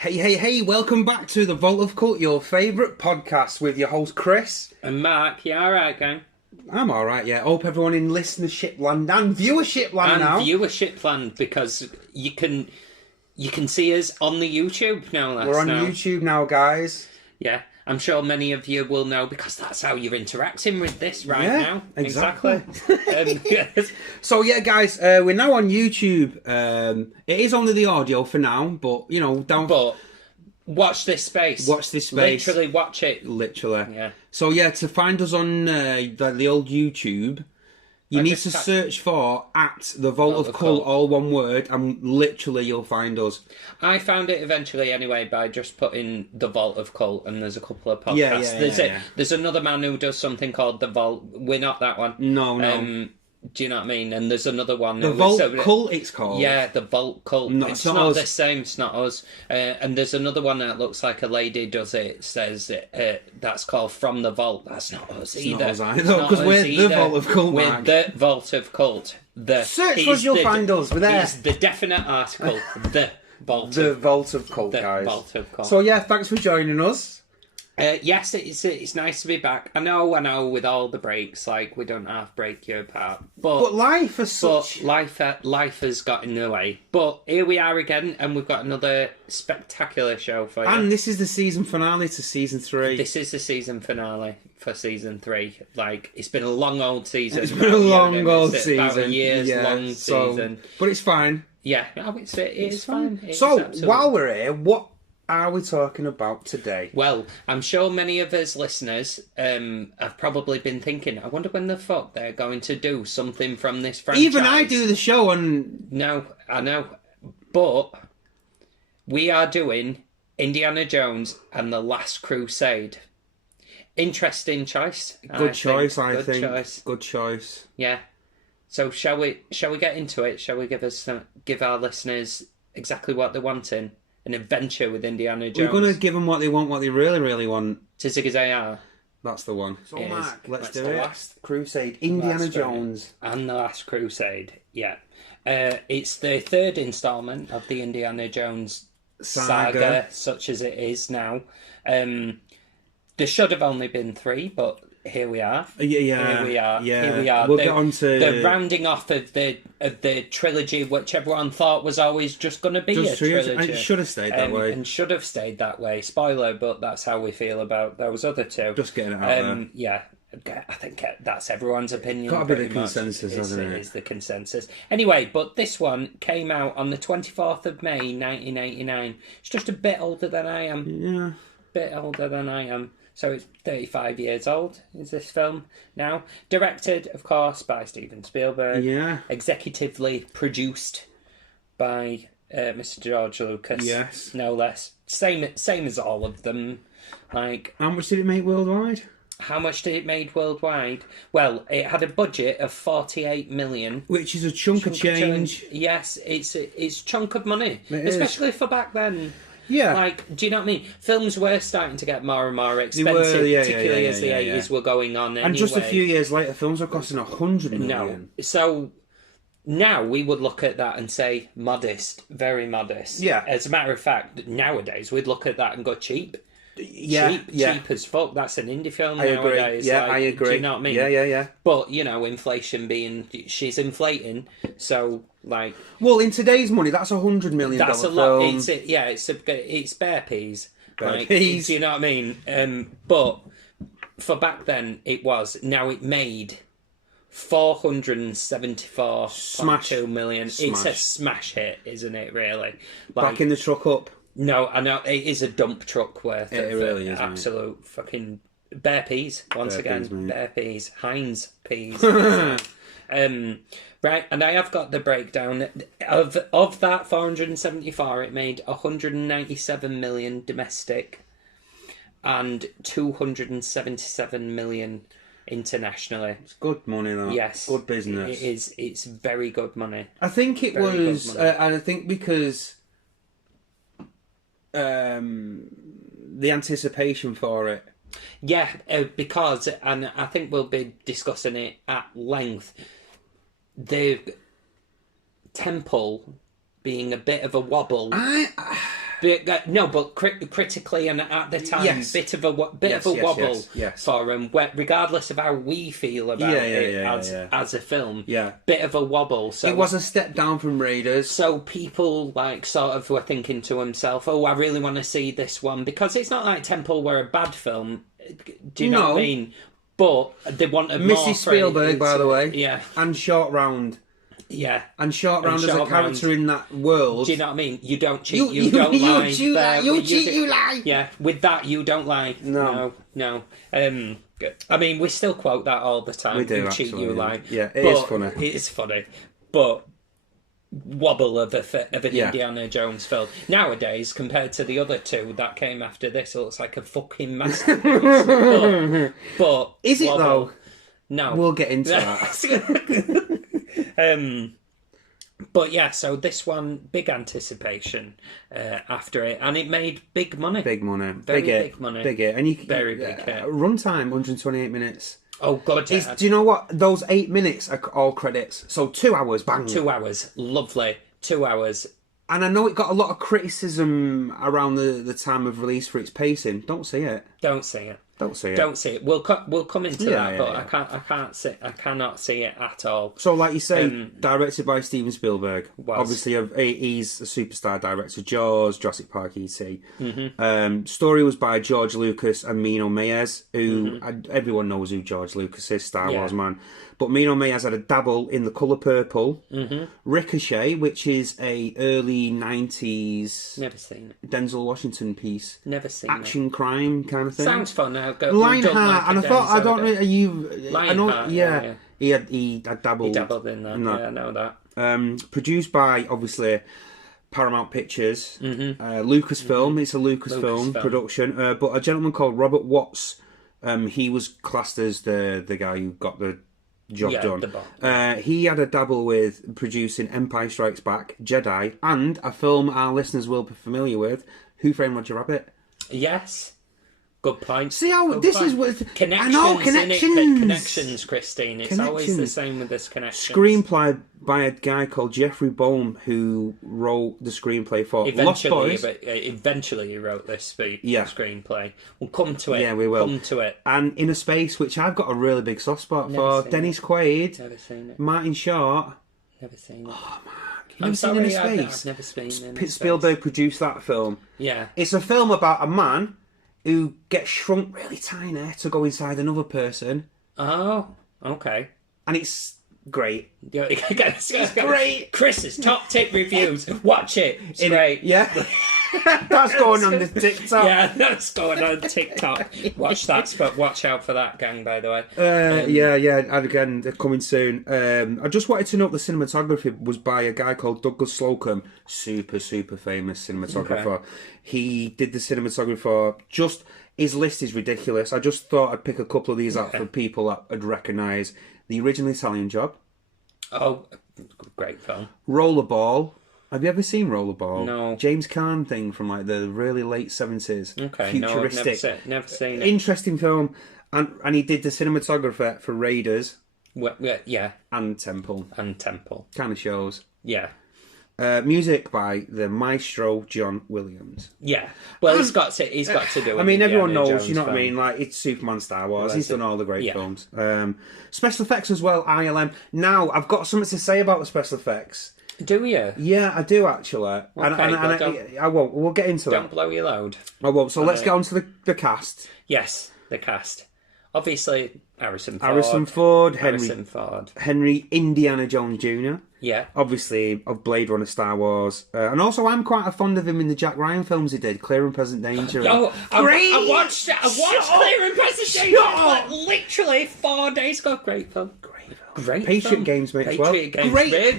Hey, welcome back to the Vault of Cult, your favourite podcast with your host Chris. And Mark, you alright, gang? I'm alright, yeah. Hope everyone in listenership land and viewership land now. And viewership land, because you can see us on the YouTube now. We're on YouTube now, guys. Yeah, I'm sure many of you will know, because that's how you're interacting with this now. Exactly. Yes. So yeah, guys, we're now on YouTube. It is only the audio for now, but you know, But watch this space. Watch this space. Literally watch it. Literally. Yeah. So yeah, to find us on the old YouTube, you need to search for @the Vault of Cult, all one word, and literally you'll find us. I found it eventually anyway by just putting the Vault of Cult, and there's a couple of podcasts. There's another man who does something called the Vault. We're not that one. No. Do you know what I mean? And there's another one. The Vault Cult, it's called. Yeah, the Vault Cult. It's not the same. It's not us. And there's another one that looks like a lady does it. It says that's called From the Vault. That's not us either. Not us either, because we're the Vault of Cult. We're the Vault of Cult. Search for us, you'll find us. We're there. It's the definite article. The Vault. The Vault of Cult, guys. The Vault of Cult. So yeah, thanks for joining us. Yes, it's nice to be back. I know. With all the breaks, like we don't half break you apart, but life is such. Life has got in the way. But here we are again, and we've got another spectacular show for you. And this is the season finale to season 3. This is the season finale for season 3. Like, it's been a long old season. It's been a long old season. About a year's long season. But it's fine. Yeah, it is fine. While we're here, what are we talking about today? Well, I'm sure many of us listeners have probably been thinking, I wonder when the fuck they're going to do something from this franchise. Even I do the show on... No, I know. But we are doing Indiana Jones and the Last Crusade. Interesting choice. Good choice. Good choice. Yeah. So shall we get into it? Shall we give our listeners exactly what they're wanting? An adventure with Indiana Jones. We're going to give them what they want, what they really, really want. Tizzy-gazay-ah. That's the one. So, Mark, let's do it. Last Crusade. Indiana Jones. And the Last Crusade, yeah. It's the third instalment of the Indiana Jones saga, such as it is now. There should have only been 3, but here we are. Here we are. We'll get on to the rounding off of the trilogy, which everyone thought was always just going to be a trilogy. And it should have stayed that way. And should have stayed that way. Spoiler, but that's how we feel about those other 2. Just getting it out there. Yeah. I think that's everyone's opinion. Got to be the consensus, hasn't it? It is the consensus. Anyway, but this one came out on the 24th of May, 1989. It's just a bit older than I am. Yeah. Bit older than I am. So it's 35 years old, is this film now. Directed, of course, by Steven Spielberg. Yeah. Executively produced by Mr. George Lucas. Yes. No less. Same as all of them. Like, how much did it make worldwide? How much did it make worldwide? Well, it had a budget of 48 million. Which is a chunk of change. Yes, it's a chunk of money. Especially for back then. Yeah. Like, do you know what I mean? Films were starting to get more and more expensive, particularly as the 80s were going on anyway. And just a few years later, films were costing 100 million. No. So now we would look at that and say modest, very modest. Yeah. As a matter of fact, nowadays we'd look at that and go cheap. Cheap as fuck. That's an indie film nowadays. Yeah, I agree. Do you know what I mean? Yeah. But, you know, inflation she's inflating, so, like... Well, in today's money, that's $100 million that's a lot. It's bare peas. Peas. Do you know what I mean? But for back then, it was. Now it made 474.2 million. It's a smash hit, isn't it, really? Like, backing the truck up. No, I know, it is a dump truck worth it really is, absolute fucking bare peas, once again. Bare peas. Heinz peas. Right, and I have got the breakdown. Of that 474, it made 197 million domestic and 277 million internationally. It's good money, though. Yes. Good business. It is. It's very good money. I think it was, and I think because... the anticipation for it. Yeah, because, and I think we'll be discussing it at length, the temple being a bit of a wobble But critically and at the time, bit of a wobble for him. Regardless of how we feel about it as a film, bit of a wobble. So it was a step down from Raiders. So people sort of were thinking to himself, "Oh, I really want to see this one," because it's not like Temple were a bad film. Do you know what I mean? But they wanted more. Mrs. Spielberg, by the way, yeah, and Short Round. Yeah. And Short Round as a character in that world. Do you know what I mean? You don't cheat, you don't lie. You cheat, you lie. Yeah, with that, you don't lie. No. I mean, we still quote that all the time. We do, you cheat, you lie. Yeah, it is funny. It is funny. But wobble of an Indiana Jones film. Nowadays, compared to the other two that came after this, it looks like a fucking masterpiece. but is it, wobble, though? No. We'll get into that. But yeah, so this one, big anticipation after it, and it made big money. Big money. Big money. Big hit. And you, very big hit. Runtime, 128 minutes. Oh, God. Do you know what? Those 8 minutes are all credits. So 2 hours, bang. 2 hours. Lovely. 2 hours. And I know it got a lot of criticism around the time of release for its pacing. Don't see it. Don't see it. Don't see it. Don't see it. We'll come into that, but I cannot see it at all. So, like you say, directed by Steven Spielberg. Was. Obviously, he's a superstar director. Jaws, Jurassic Park, E.T. Story was by George Lucas and Mino Meyers, who everyone knows who George Lucas is, Star Wars man. But Mino Meyers had a dabble in The Colour Purple. Ricochet, which is a early 90s Never seen it. Denzel Washington piece. Never seen Action crime kind of thing. Sounds fun. Lionheart, and I thought, I don't know, are you... Lionheart, yeah. He had dabbled. He dabbled in that. Yeah, I know that. Produced by, obviously, Paramount Pictures. Lucasfilm. It's a Lucasfilm production. But a gentleman called Robert Watts, he was classed as the guy who got the job done. He had a dabble with producing Empire Strikes Back, Jedi, and a film our listeners will be familiar with, Who Framed Roger Rabbit. Yes. Good point. See how Good this point. is what connections. I know, Connections, Christine. It's always the same with this connection. Screenplay by a guy called Jeffrey Boehm, who wrote the screenplay for Lost Boys. Eventually, he wrote this screenplay. We'll come to it. Yeah, we will. Come to it. And In a Space, which I've got a really big soft spot for. Dennis Quaid. Never seen it. Martin Short. Never seen it. Oh, Mark. I'm sorry, In a Space? I've never seen In a Space. Spielberg produced that film. Yeah. It's a film about a man who gets shrunk really tiny to go inside another person. Oh, okay. And it's great. It's great. Chris's top tip reviews. Watch it. It's great. Yeah. That's going on the TikTok. Yeah, that's going on TikTok. Watch that, but watch out for that, gang, by the way. And again, they're coming soon. I just wanted to note the cinematography was by a guy called Douglas Slocum, super famous cinematographer. Okay. He did the cinematography for his list is ridiculous. I just thought I'd pick a couple of these out for people that I'd recognise. The Original Italian Job. Oh, great film. Rollerball. Have you ever seen Rollerball? No. James Caan thing from like the really late 70s. Okay, futuristic. No, never seen it. Interesting film. And he did the cinematographer for Raiders. Well, yeah. And Temple. Kind of shows. Yeah. Music by the maestro John Williams. Yeah, well, he's got to do it. I mean, everyone knows, you know what I mean? Like, it's Superman, Star Wars. He's done all the great films. Special effects as well, ILM. Now, I've got something to say about the special effects. Do you? Yeah, I do actually. I won't. We'll get into that. Don't blow your load. I won't. So let's get on to the cast. Yes, the cast. Obviously, Harrison Ford. Henry Indiana Jones Jr. Yeah. Obviously, of Blade Runner, Star Wars. And also, I'm quite fond of him in the Jack Ryan films he did, Clear and Present Danger. Oh, I watched Clear and Present Danger like, literally 4 days ago. Great film. Great Patriot film. Games, mate, as well. Great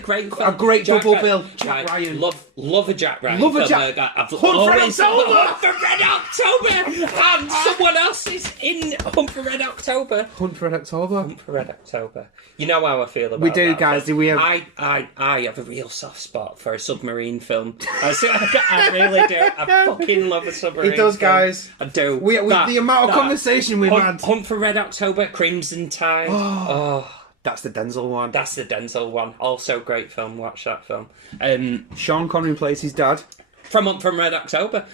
film. A great double bill. Jack Ryan. Love a Jack Ryan. Love a Jack. Hunt for Red October. And someone else is in Hunt for Red October. Hunt for Red October. You know how I feel about we do, that, guys. Do we have? I have a real soft spot for a submarine film. I really do. I fucking love a submarine. He does, film. guys. I do. The amount of conversation we've had. Hunt for Red October, Crimson Tide. That's the Denzel one. Also great film. Watch that film. Sean Connery plays his dad. from Red October.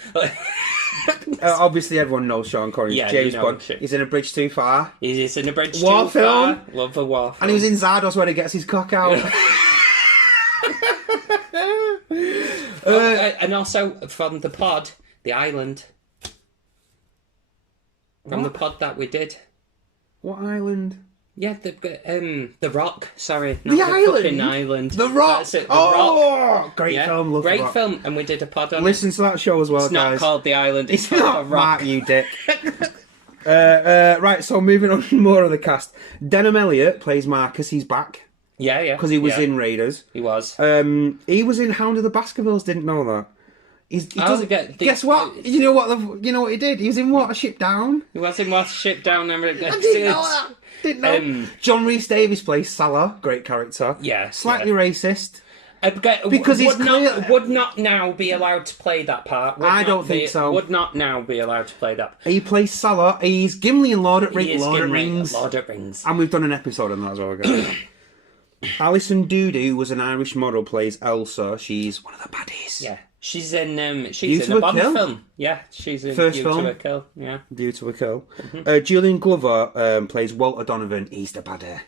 Obviously, everyone knows Sean Connery. Yeah, James you know Bond. He's in A Bridge Too Far. He's in A Bridge War Too film. Far. Love a war film. And he was in Zardos when he gets his cock out. And also from the pod, The Island. From the pod that we did. What island? Yeah, the Rock. Sorry, The island. Fucking island. The Rock. That's it. The Rock. Great film. Love great The Rock. film, and we did a pod on Listen to that show as well, It's guys. not called The Island. It's It's called not The Rock. Mark, you dick. Right, so moving on to more of the cast. Denham Elliott plays Marcus. He's back Yeah. because he was in Raiders. He was. He was in Hound of the Baskervilles. Didn't know that. He doesn't guess what? You know what he did? He was in Watership Down. He was in Watership Down. I didn't know that. Didn't know. John Rhys Davies plays Salah. Great character. Yeah. Slightly racist. Because would not now be allowed to play that part. I don't think so. Would not now be allowed to play that. He plays Salah. He's Gimli in Lord of Rings. Lord of Rings. And we've done an episode on that as well, guys. Alison Doody, who was an Irish model, plays Elsa. She's one of the baddies. Yeah. She's in Due a to a Bond Kill? film. Yeah, she's in First Due film? to a Kill. Yeah. Due to a Kill. Julian Glover plays Walter Donovan. He's the baddie.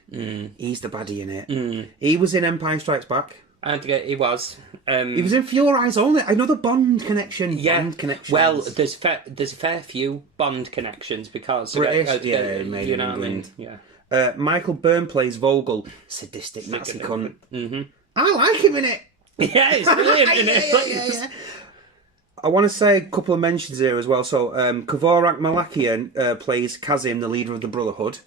He's the baddie in it. He was in Empire Strikes Back. And he was. He was in For Your Eyes Only. Another Bond connection. Yeah. Bond connections. Well, there's a fair few Bond connections because British, you know what I mean. Yeah. Michael Byrne plays Vogel, sadistic Nazi cunt. I like him in it. Yeah, it's brilliant, isn't it? Yeah. I want to say a couple of mentions here as well. So, Kavorak Malakian plays Kazim, the leader of the Brotherhood.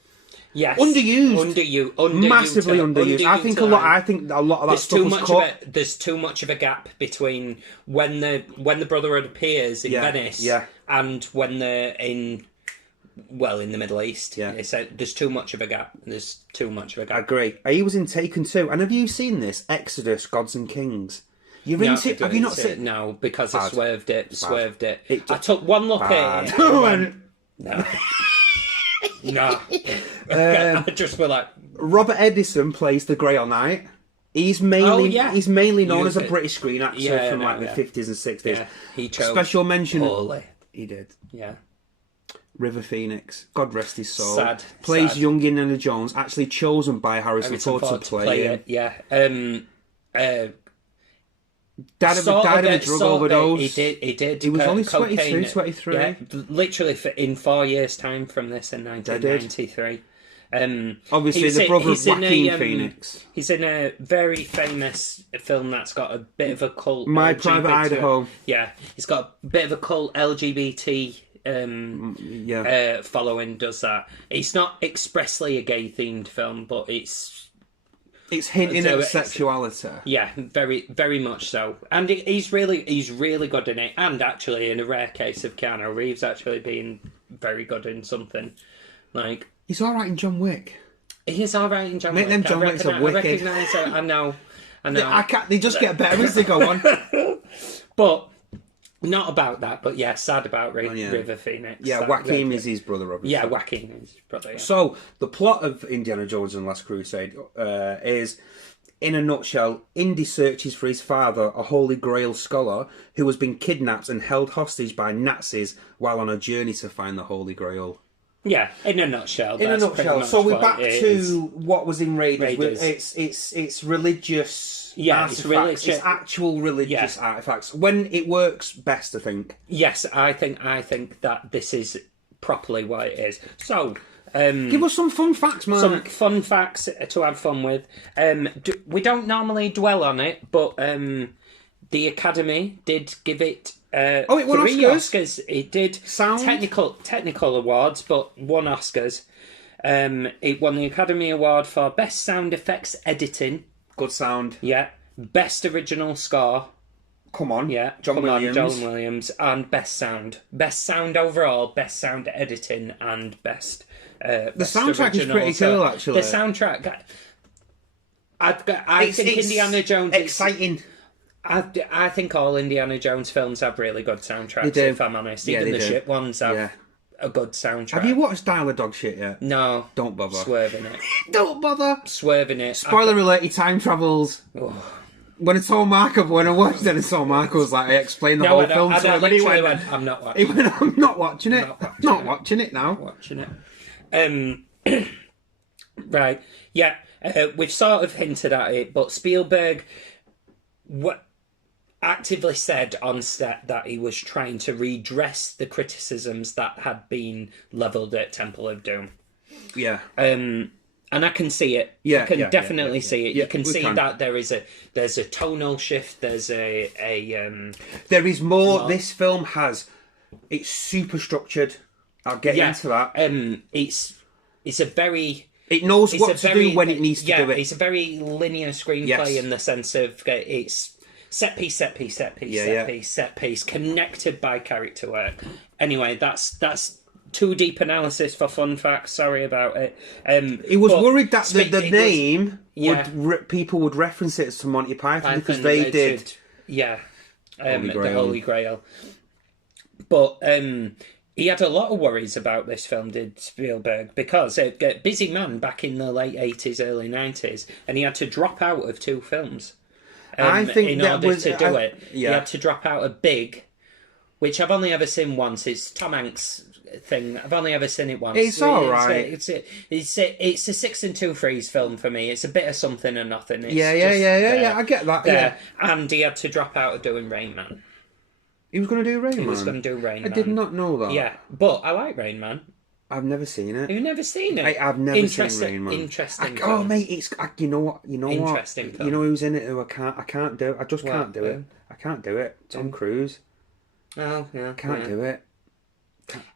Yes, underused, massively underused. I think a lot of that stuff was cut. There's too much of a gap between when the Brotherhood appears in Venice, and when they're in the Middle East. Yeah, there's too much of a gap. I agree. He was in Taken 2, and have you seen this Exodus: Gods and Kings? Have you not seen? No, because I swerved it. I took one look at it. No. No. I just were like... Robert Edison plays the Grail Knight. He's mainly known as a British screen actor from the 50s and 60s. Yeah, he chose Special mention. poorly. He did. Yeah. River Phoenix, God rest his soul. Plays young Indiana Jones, actually chosen by Harrison Ford to play it. Yeah. Died of a drug overdose. He did. He was only 22, 23. Yeah, literally in 4 years' time from this in 1993. Obviously, the brother of Joaquin Phoenix. He's in a very famous film that's got a bit of a cult. My Private Idaho. Yeah, he's got a bit of a cult LGBT following. Does that? It's not expressly a gay-themed film, but it's hinting at sexuality. Yeah, very, very much so. And he's really good in it. And actually, in a rare case of Keanu Reeves actually being very good in something, like he's all right in John Wick. He is all right in John Wick. Them John Wicks are wicked. I recognise it. I know. They just get better as they go on. But not about that. But yeah, sad about River Phoenix. Yeah, Joaquin is his brother, obviously. Yeah, Joaquin is his brother. Yeah. So the plot of Indiana Jones and the Last Crusade is, in a nutshell, Indy searches for his father, a Holy Grail scholar, who has been kidnapped and held hostage by Nazis while on a journey to find the Holy Grail. Yeah, in a nutshell. So we're back to what was in Raiders. It's religious. Yeah, artifacts. It's actual religious artifacts. When it works best, I think. Yes, I think that this is properly what it is. So. Give us some fun facts, man. Some fun facts to have fun with. We don't normally dwell on it, but the Academy did give it it won 3 Oscars. It did sound technical awards, but won Oscars. It won the Academy Award for Best Sound Effects Editing. Good sound. Yeah. Best Original Score. Come on. Yeah. John Williams. And Best Sound. Best Sound overall, Best Sound Editing, and Best... the soundtrack is pretty cool, actually. The soundtrack... I think Indiana Jones... Exciting. I think all Indiana Jones films have really good soundtracks, they do. if I'm honest. Even the shit ones have a good soundtrack. Have you watched Dial of Dog Shit yet? No. Don't bother. Swerving it. Don't bother. Swerving it. Spoiler alert, he time travels. Oh. when I watched it, I saw Marco was like, I explained the whole film to him, and he went, I'm not watching it. He went, I'm not watching it. Not watching it now. Watching it. Right. Yeah. We've sort of hinted at it, but Spielberg actively said on set that he was trying to redress the criticisms that had been levelled at Temple of Doom. Yeah. And I can see it. Yeah, I can definitely see it. Yeah, you can see that there's a tonal shift. There is more. This film it's super structured. I'll get into that. It's a very. It knows what to do when it needs to do it. It's a very linear screenplay in the sense of it's set piece, connected by character work. Anyway, that's too deep analysis for fun facts. Sorry about it. He was worried that the name people would reference it to Monty Python because they did. The Holy Grail. But he had a lot of worries about this film, did Spielberg, because busy man back in the late 80s, early 90s, and he had to drop out of 2 films. I think in order to do it. He had to drop out of Big, which I've only ever seen once. It's Tom Hanks' thing. I've only ever seen it once. It's all right. It's a 6 and 2/3 film for me. It's a bit of something and nothing. It's yeah. I get that. Yeah. And he had to drop out of doing Rain Man. He was going to do Rain Man? He was going to do Rain Man. I did not know that. Yeah, but I like Rain Man. I've never seen it. You've never seen it? I've never seen Rain Man. Interesting film. Oh, mate, it's... You know what? Interesting film. You know who's in it who I can't do? I just can't do it. I can't do it. Tom Cruise. Oh, yeah. Can't do it.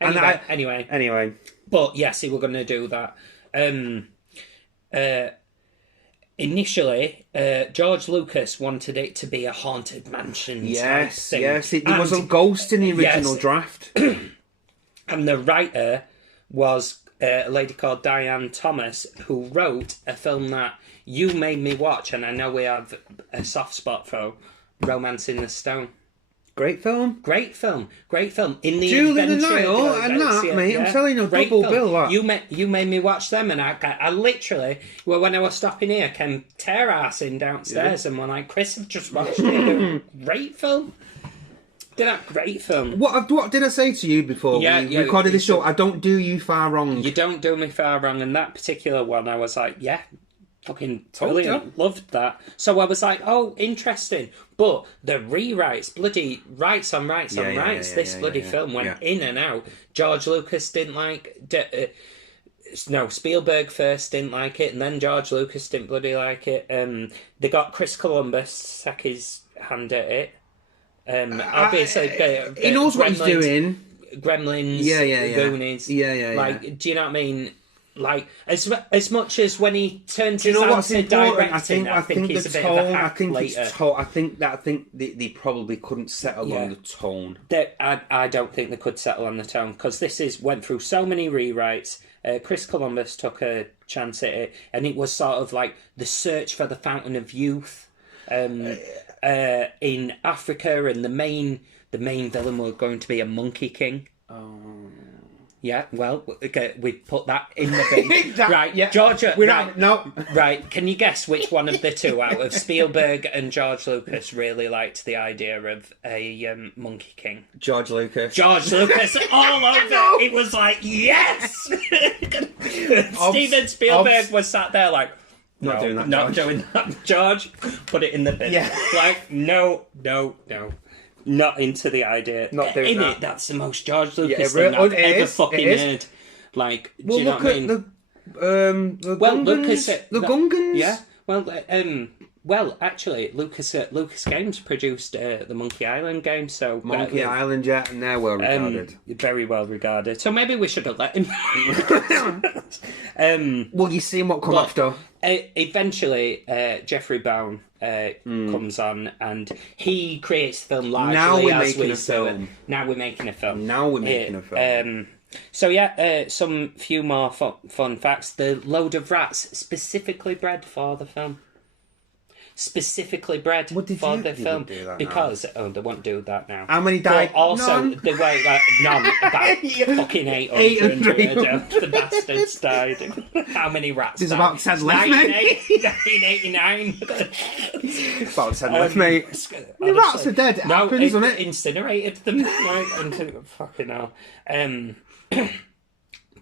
Anyway. But, yes, he were going to do that. Initially, George Lucas wanted it to be a haunted mansion type thing. Yes, there was a ghost in the original draft. And the writer was a lady called Diane Thomas, who wrote a film that you made me watch, and I know we have a soft spot for, Romance in the Stone. Great film. In the Julie the Nile and that, mate. I'm telling you, double bill that. You made me watch them, and I literally, when I was stopping here, came tear-assing downstairs and were like, Chris, I've just watched it. Great film. Great film. What did I say to you before we recorded this show? I don't do you far wrong. You don't do me far wrong, and that particular one, I was like, fucking brilliant. Loved that. So I was like, oh, interesting. But the rewrites, bloody rights on rights. This film went in and out. George Lucas didn't like... Spielberg first didn't like it, and then George Lucas didn't bloody like it. They got Chris Columbus to sack his hand at it. Obviously, he knows what he's doing. Gremlins, Goonies. Like, do you know what I mean? Like, as much as when he turns his hand to directing, I think he's a bit of a hack later. I think they probably couldn't settle on the tone. I don't think they could settle on the tone, because this went through so many rewrites. Chris Columbus took a chance at it, and it was sort of like the search for the fountain of youth in Africa, and the main villain was going to be a monkey king. Oh. Yeah, well, okay, we put that in the bin. Right, yeah. Georgia. No. Right, can you guess which one of the two out of Spielberg and George Lucas really liked the idea of a Monkey King? George Lucas. All over. It was like, yes! Steven Spielberg was sat there like, not doing that, not doing that, George. Put it in the bin. Yeah. Like, no. Not into the idea. Not doing that. That's the most George Lucas thing I've ever fucking heard. Like, do you know what I mean? The Gungans. Yeah. Well, actually, Lucas Games produced the Monkey Island game, so Monkey Island, and they're well regarded. Very well regarded. So maybe we should have let him. Well, you see what come after. Eventually, Jeffrey Bound comes on, and he creates the film largely Now we're as making we a saw film. it. Now we're making a film. So some few more fun facts. The load of rats specifically bred for the film. specifically bred for the film because they won't do that now. How many died? But also, they were none. About fucking 800. The bastards died. How many rats? There's about 10 left, mate. 1989. About 10 left, mate. The rats are dead. It happens, doesn't it? Incinerated them. Fucking hell.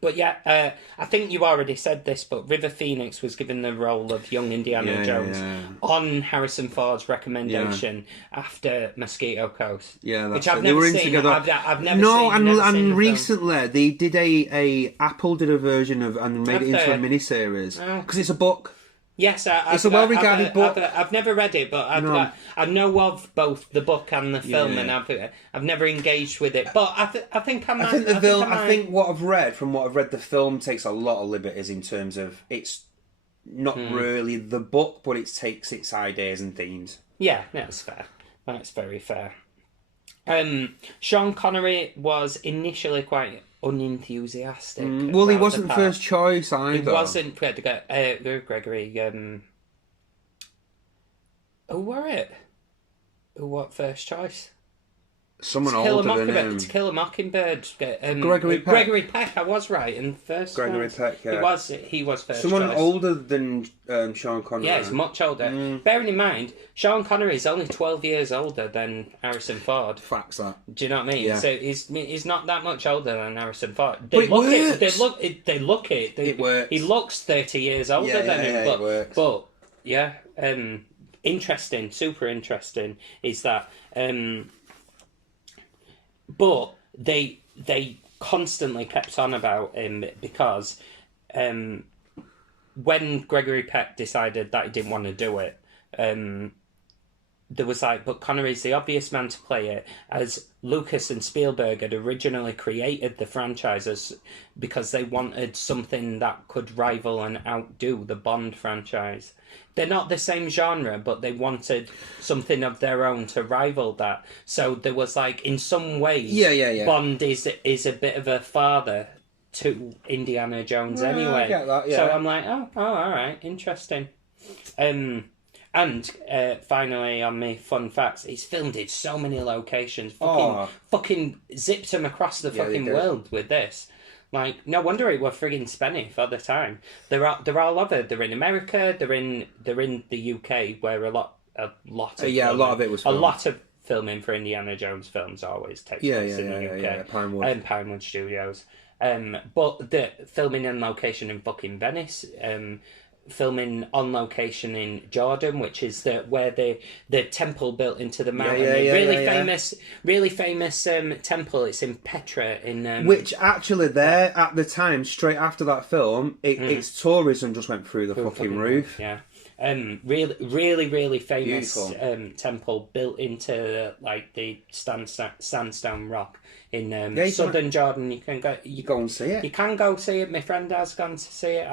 But yeah, I think you already said this, but River Phoenix was given the role of young Indiana Jones on Harrison Ford's recommendation after Mosquito Coast. Yeah, that's which I've never seen. Together. I've never seen. No, and seen recently they did Apple did a version of and made it into a miniseries because it's a book. Yes, it's a well-regarded book. I've never read it, but I know of both the book and the film, and I've never engaged with it. But I think I might. I think what I've read, the film takes a lot of liberties in terms of it's not really the book, but it takes its ideas and themes. Yeah, that's fair. That's very fair. Sean Connery was initially quite unenthusiastic. Well, he wasn't first choice either. He wasn't. We had to go. Gregory. Who were it? Who what first choice? Someone older than him. To Kill a Mockingbird. Gregory Peck. Gregory Peck. I was right in first. Gregory Peck. Yeah. He was first. Someone choice. older than Sean Connery. Yeah, he's much older. Bearing in mind, Sean Connery is only 12 years older than Harrison Ford. Facts that. Do you know what I mean? Yeah. So he's not that much older than Harrison Ford. It Look it. It works. He looks 30 years older than him. It works. But yeah, interesting, super interesting is that. But they constantly kept on about him because when Gregory Peck decided that he didn't want to do it, there was but Connery's the obvious man to play it, as Lucas and Spielberg had originally created the franchises because they wanted something that could rival and outdo the Bond franchise. They're not the same genre, but they wanted something of their own to rival that. So there was in some ways, Bond is a bit of a father to Indiana Jones anyway. I get that, yeah. So I'm all right, interesting. And finally, on my fun facts, he's filmed in so many locations. Fucking zipped him across the fucking world with this. No wonder it were friggin' spenny for the time. They're all over. They're in America. They're in the UK, where a lot of filming, a lot of it was filmed. A lot of filming for Indiana Jones films always takes place in the UK. Yeah, Pinewood. Pinewood Studios. But the filming in location in fucking Venice. Filming on location in Jordan, which is where the temple built into the mountain. Really famous temple. It's in Petra in which actually there at the time, straight after that film, its tourism just went through the fucking roof. Yeah. Really famous temple built into the sandstone rock in southern Jordan. You can go and see it. You can go see it. My friend has gone to see it.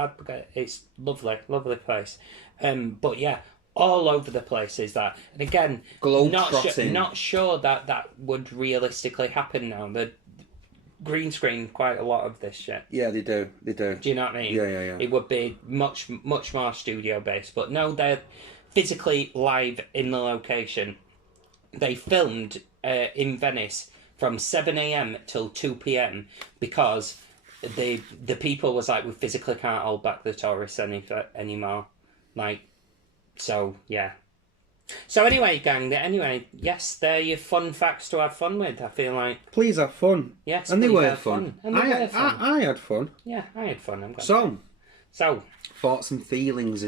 It's lovely place. But yeah, all over the place is that. And again, not sure that would realistically happen now. The green screen quite a lot of this shit. Yeah, they do. Do you know what I mean? Yeah. It would be much more studio based, but no, they're physically live in the location. They filmed in Venice from 7 a.m. till 2 p.m. because the people was we physically can't hold back the tourists anymore. So yeah. So anyway, gang. Yes, they're your fun facts to have fun with. I feel like. Please have fun. Yes, and they were fun. I had fun. Yeah, I had fun. So thoughts and feelings.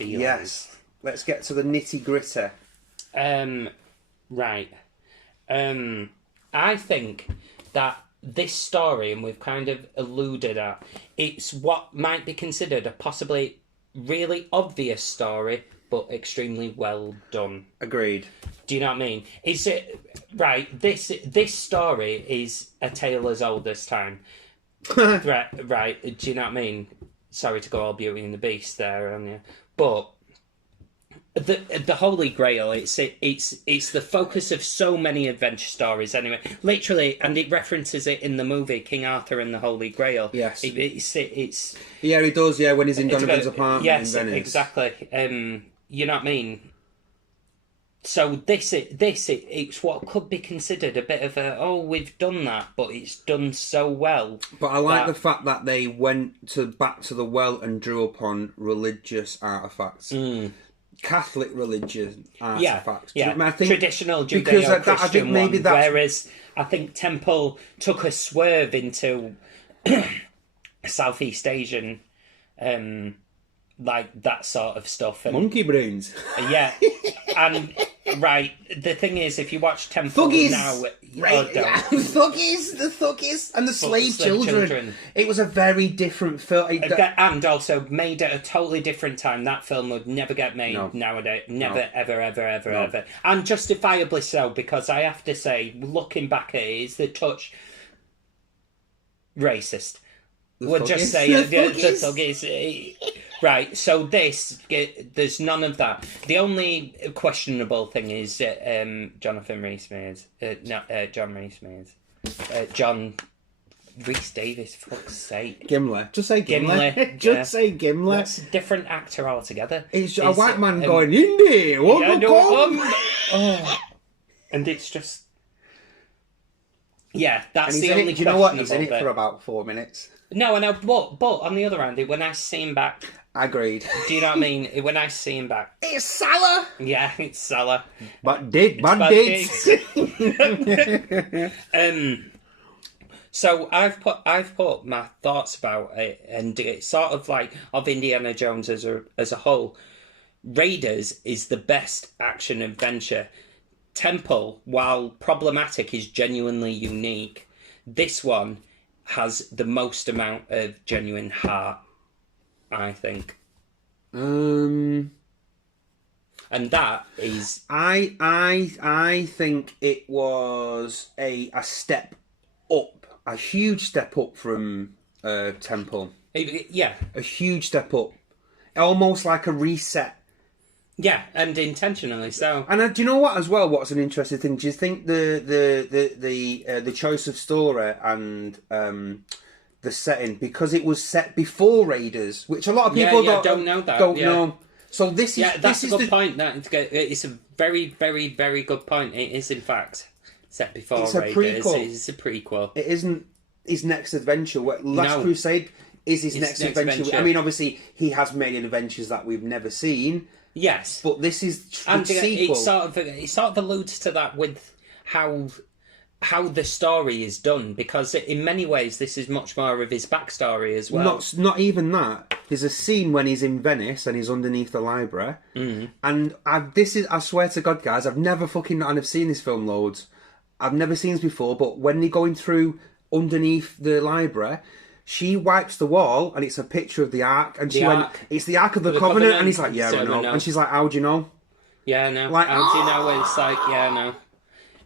Yes, let's get to the nitty gritty. Right. I think that this story, and we've kind of alluded at, it's what might be considered a possibly really obvious story, but extremely well done. Agreed. Do you know what I mean? Is it right? This story is a tale as old as time. right. Do you know what I mean? Sorry to go all Beauty and the Beast there on you, but the Holy Grail. It's the focus of so many adventure stories. Anyway, literally, and it references it in the movie King Arthur and the Holy Grail. Yes, it's yeah, he does. Yeah, when he's in Donovan's apartment in Venice. Exactly. You know what I mean? So it's what could be considered a bit of we've done that, but it's done so well. But I like the fact that they went back to the well and drew upon religious artifacts. Catholic religion artifacts. Yeah. I think, traditional Judeo-Christian whereas I think Temple took a swerve into Southeast Asian, like that sort of stuff. And, monkey brains. Yeah, and right. The thing is, if you watch Temple now, right? The thuggies, and the slave children. It was a very different film, and also made at a totally different time. That film would never get made nowadays. Never, ever, and justifiably so, because I have to say, looking back at it, is the touch racist. We'll just say the thuggies. Right, so there's none of that. The only questionable thing is Jonathan Rhys-Meyers. John Rhys-Meyers. John Rhys-Davies, for fuck's sake. Gimli. Just say Gimli. Just say Gimli. That's a different actor altogether. It's a white man going, Indy, and it's just... Yeah, that's the only questionable bit. Do you know what? He's in it for about 4 minutes. No, I know, but on the other hand, when I see him back... Agreed. Do you know what I mean? When I see him back... It's Salah! Yeah, it's Salah. Bad digs. So I've put my thoughts about it, and it's sort of like of Indiana Jones as a whole. Raiders is the best action adventure. Temple, while problematic, is genuinely unique. This one has the most amount of genuine heart, I think. And that is... I think it was a step up, a huge step up from Temple. Yeah. A huge step up. Almost like a reset. Yeah, and intentionally so. And do you know what? As well, what's an interesting thing? Do you think the choice of story and the setting, because it was set before Raiders, which a lot of people don't know that. Don't know. So this is that's a good point. It's a very, very, very good point. It is in fact set before Raiders. It's a prequel. It isn't his next adventure. Last Crusade is his next adventure. I mean, obviously, he has many adventures that we've never seen. Yes, but this is and sequel. It sort of alludes to that with how the story is done, because in many ways this is much more of his backstory as well. Not even that. There's a scene when he's in Venice and he's underneath the library, and I swear to God, guys, I've never and I've seen this film loads. I've never seen this before, but when they're going through underneath the library, she wipes the wall and it's a picture of the Ark, and she went, "It's the Ark of the Covenant," and he's like, "Yeah, I know." And she's like, "How do you know?" Yeah, no. Like, how do you know? It's like, yeah, no.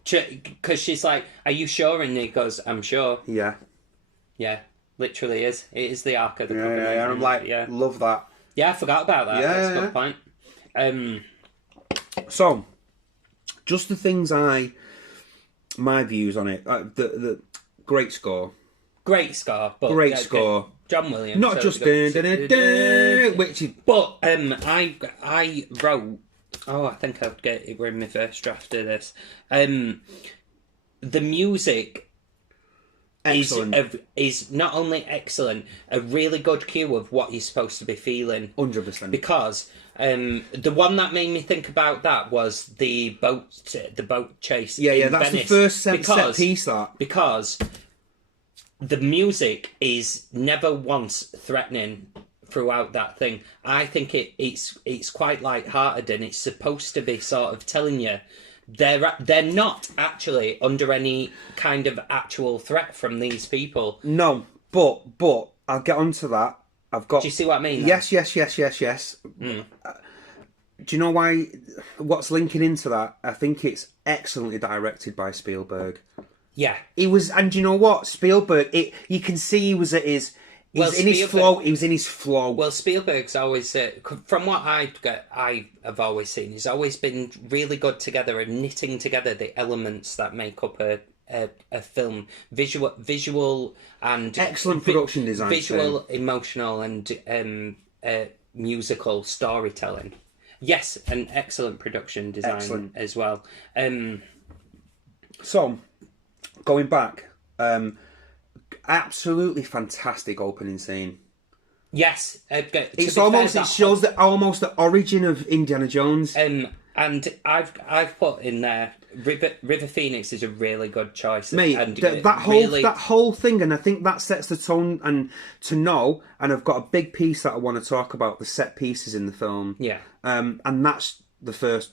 Because she's like, "Are you sure?" And he goes, "I'm sure." Yeah. Yeah, literally is. It is the Ark of the Covenant. Yeah. I'm like, love that. Yeah, I forgot about that. Yeah, that's a good point. So, just the things my views on it. The great score. Great score, but great score. John Williams, not just which is. But I wrote. Oh, I think I'd get it. We're in my first draft of this. The music is not only excellent, a really good cue of what you're supposed to be feeling. 100%. Because the one that made me think about that was the boat chase. Yeah, that's Venice. The first set piece. Because the music is never once threatening throughout that thing. I think it's quite light-hearted, and it's supposed to be sort of telling you they're not actually under any kind of actual threat from these people. No, but I'll get onto that. Do you see what I mean? Yes. Do you know why? What's linking into that? I think it's excellently directed by Spielberg. Yeah, he was, and do you know what? Spielberg, you can see he was at his. He was in his flow. Well, Spielberg's always, from what I have always seen, he's always been really good together and knitting together the elements that make up a film, visual and excellent production design, visual, emotional, and musical storytelling. Yes, an excellent production design as well. So, going back, absolutely fantastic opening scene. Yes, it shows almost the origin of Indiana Jones. And I've put in there River Phoenix is a really good choice, mate. And that whole thing, and I think that sets the tone. And to know, and I've got a big piece that I want to talk about the set pieces in the film. Yeah, and that's the first.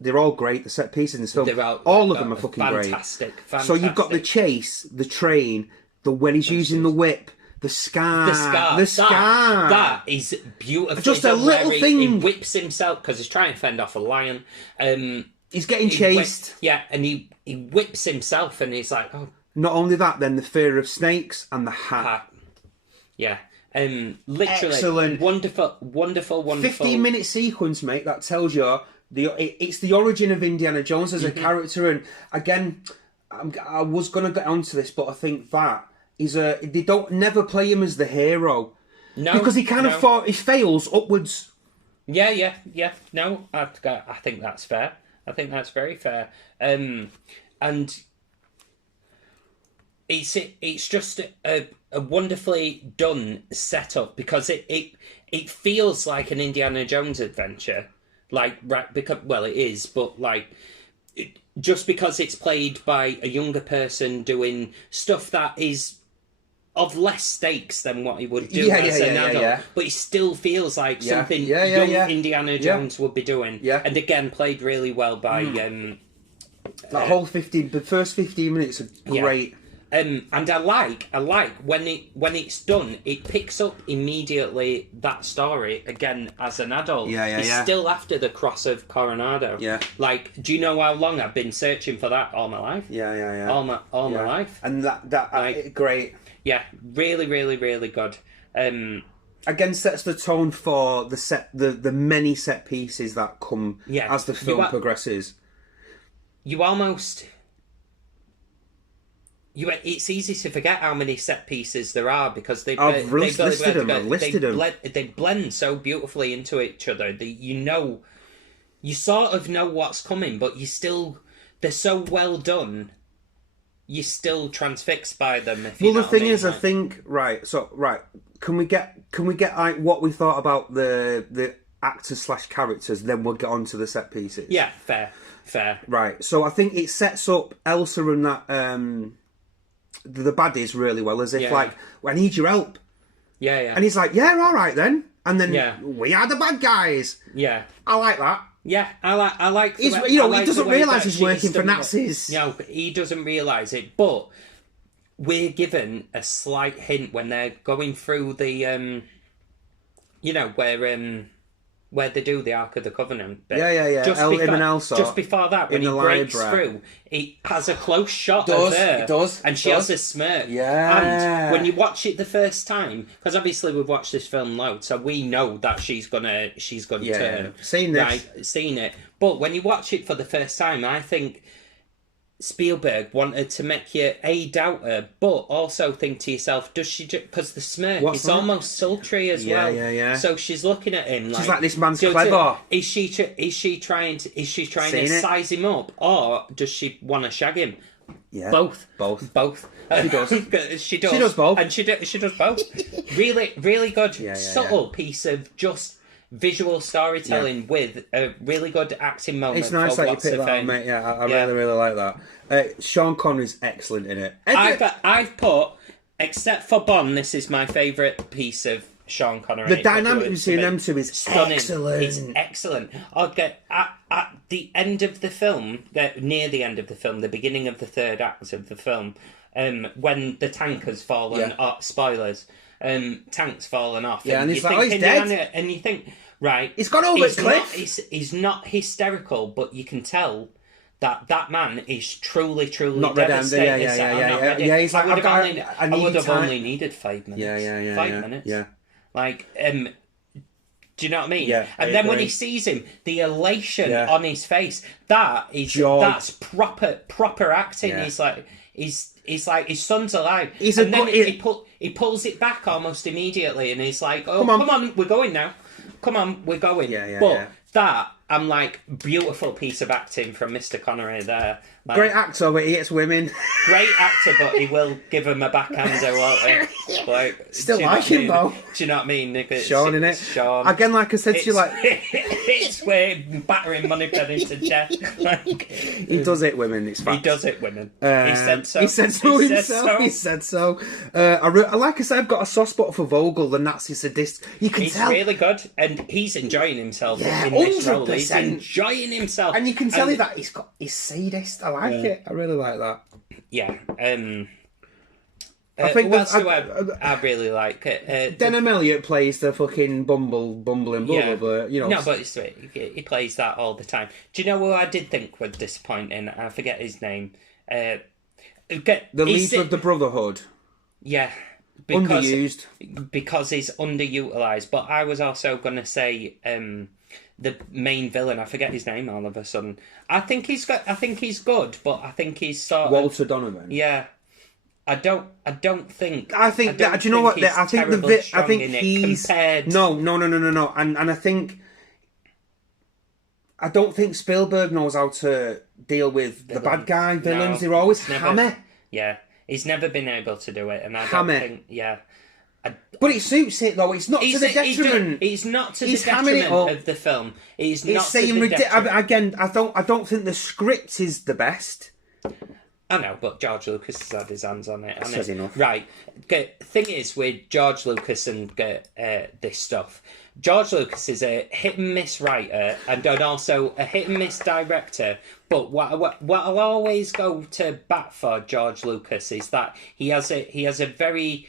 They're all great. The set pieces in this film, all of them are fucking fantastic. So you've got the chase, the train, when he's using the whip. The scar. That is beautiful. Just a little thing. He whips himself because he's trying to fend off a lion. He's getting chased. And he whips himself, and he's like, oh. Not only that, then the fear of snakes and the hat. Yeah. Literally. Excellent. Wonderful. 15-minute sequence, mate, that tells you it's the origin of Indiana Jones as a character. And again, I was going to get onto this, but I think that they don't never play him as the hero. No, because he kind of he fails upwards. Yeah. No, I think that's fair. I think that's very fair. And it's just a wonderfully done setup because it feels like an Indiana Jones adventure, because it is, but just because it's played by a younger person doing stuff that is of less stakes than what he would do as an adult, but it still feels like something young Indiana Jones would be doing. Yeah. And again, played really well by the first 15 minutes are great. And I like when it's done, it picks up immediately that story again as an adult. It's still after the Cross of Coronado. Yeah. Do you know how long I've been searching for that all my life? Yeah. All my life. And that great. Yeah, really, really, really good. Again, sets the tone for the many set pieces that come as the film progresses. It's easy to forget how many set pieces there are because they listed them. They blend so beautifully into each other. You sort of know what's coming, but they're so well done. You're still transfixed by them. The thing is, I think Can we get what we thought about the actors / characters? Then we'll get on to the set pieces. Yeah, fair. Right. So I think it sets up Elsa and that the baddies really well, as if I need your help. Yeah. And he's like, yeah, all right then. And then we are the bad guys. Yeah. I like that. Yeah, I like. He doesn't realise he's working for Nazis. No, he doesn't realise it. But we're given a slight hint when they're going through the, where they do the Ark of the Covenant bit. Yeah. Him and Elsa. Just before that, when he breaks through, it has a close shot of her. It does. And she has a smirk. Yeah. And when you watch it the first time, because obviously we've watched this film loads, so we know that she's gonna turn. Seen this. Right, seen it. But when you watch it for the first time, I think Spielberg wanted to make you doubt her, but also think to yourself, does she? Because the smirk is almost sultry as well. Yeah. So she's looking at him she's like, this man's clever. Is she trying to size him up, or does she want to shag him? Yeah, both. She does. She does. She does both, and she does both. Really, really good, subtle piece of just visual storytelling with a really good acting moment. It's nice that you picked that up, mate. Yeah, I really, really like that. Sean Connery's excellent in it. I've put, except for Bond, this is my favourite piece of Sean Connery. The dynamic between them two is stunning. Excellent. It's excellent. At the end of the film, near the end of the film, the beginning of the third act of the film, when the tank has fallen, spoilers, tank's fallen off. Yeah, and he's like, he's dead. And you think, right, he's gone over the cliff. He's not hysterical, but you can tell that man is truly not devastated. Yeah. He's like, I would have only needed 5 minutes. Yeah. 5 minutes. Yeah. Do you know what I mean? Yeah. And then when he sees him, the elation on his face, that's proper acting. Yeah. He's like his son's alive. He pulls it back almost immediately, and he's like, "Oh, come on, we're going now. Come on, we're going." Yeah. But that I'm like, beautiful piece of acting from Mr. Connery there. Like, great actor, but he hits women. Great actor, but he will give him a backhander, won't he? Like, still like him, though. Do you know what I mean? Sean, innit? Sean. Again, like I said to you, like... it's where battering Moneypenny to death. Like, he does hit women, it's fact. He does hit women. He said so. He said so himself. He said so. Like I said, I've got a soft spot for Vogel, the Nazi sadist. You can tell. He's really good, and he's enjoying himself in 100%. this role. He's enjoying himself. And you can tell that he's sadist. I like it. I really like that. Yeah. I think what else do I really like? Denham Elliott plays the fucking bumbling blah, blah, you know. No, but he plays that all the time. Do you know who I did think was disappointing? I forget his name. The leader of the Brotherhood. Yeah. Underused. Because he's underutilised. But I was also going to say... the main villain, I forget his name all of a sudden. I think he's good, but I think he's sort of... Walter Donovan. Yeah. I don't think... I think that... Do you know what? I think he's... Compared... No. And I think... I don't think Spielberg knows how to deal with the bad guy villains. They're always hammer. Yeah. He's never been able to do it. And I hammer. Don't think... Yeah. But it suits it though. It's not to the detriment. It's not to the detriment of the film. It's not saying to the detriment. Again, I don't think the script is the best. I know, but George Lucas has had his hands on it. Says enough. Right. Thing is, with George Lucas and this stuff, George Lucas is a hit and miss writer and also a hit and miss director. But what I'll always go to bat for George Lucas is that he has a very...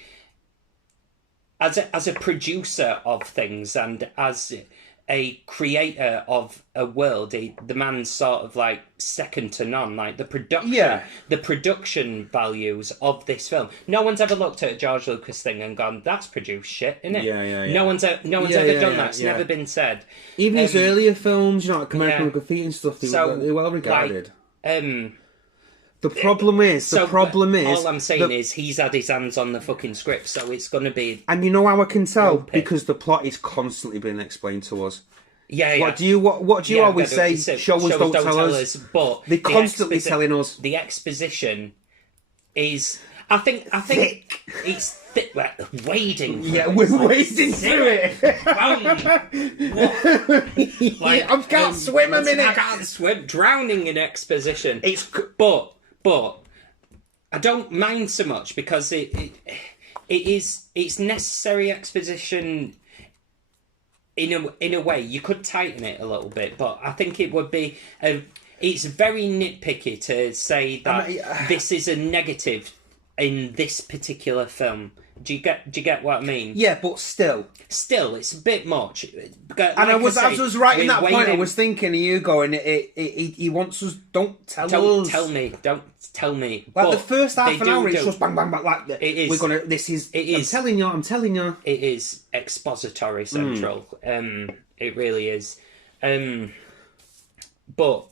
As a producer of things and as a creator of a world, the man's sort of like second to none. Like the production values of this film. No one's ever looked at a George Lucas thing and gone, "That's produced shit, isn't it?" Yeah. No one's ever done that. It's never been said. Even his earlier films, you know, like American Graffiti and stuff, they're well regarded. The problem is... all I'm saying is he's had his hands on the fucking script, so it's going to be... And you know how I can tell? Because the plot is constantly being explained to us. Yeah. What do you always say? Show us, don't tell us. But they're constantly telling us. The exposition is... I think thick. It's thick. We're wading. Yeah, we're wading through it. Like, I can't swim a minute. I can't swim. Drowning in exposition. But I don't mind so much because it's necessary exposition in a way. You could tighten it a little bit, but I think it would be it's very nitpicky to say that this is a negative in this particular film. Do you get what I mean? Yeah, but still, it's a bit much. And I was writing that point. I was thinking of you going. He wants us. Don't tell us. Don't tell me. Like the first half an hour, it's just bang bang bang. Like it is. We're gonna. This is. It is. I'm telling you. It is expository central. It really is. But.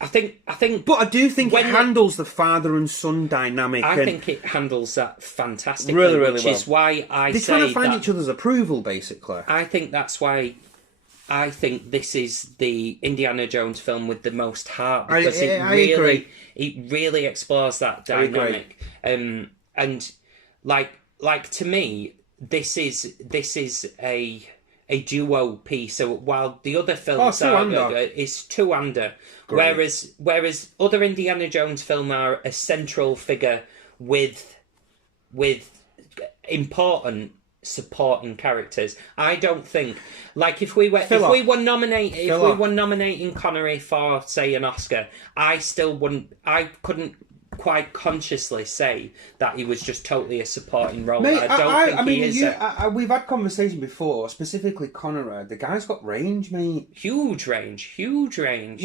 I think, but I do think it handles the father and son dynamic. I think it handles that fantastically, really which well. Is why they're trying to find each other's approval, basically. I think that's why I think this is the Indiana Jones film with the most heart because it really explores that dynamic. And like to me, this is a duo piece. So while the other films is two-hander, whereas other Indiana Jones films are a central figure with important supporting characters. I don't think if we were nominating Connery for say an Oscar, I couldn't quite consciously say that he was just totally a supporting role. Mate, I mean, he is. We've had conversations before, specifically Connery. The guy's got range, mate. Huge range. You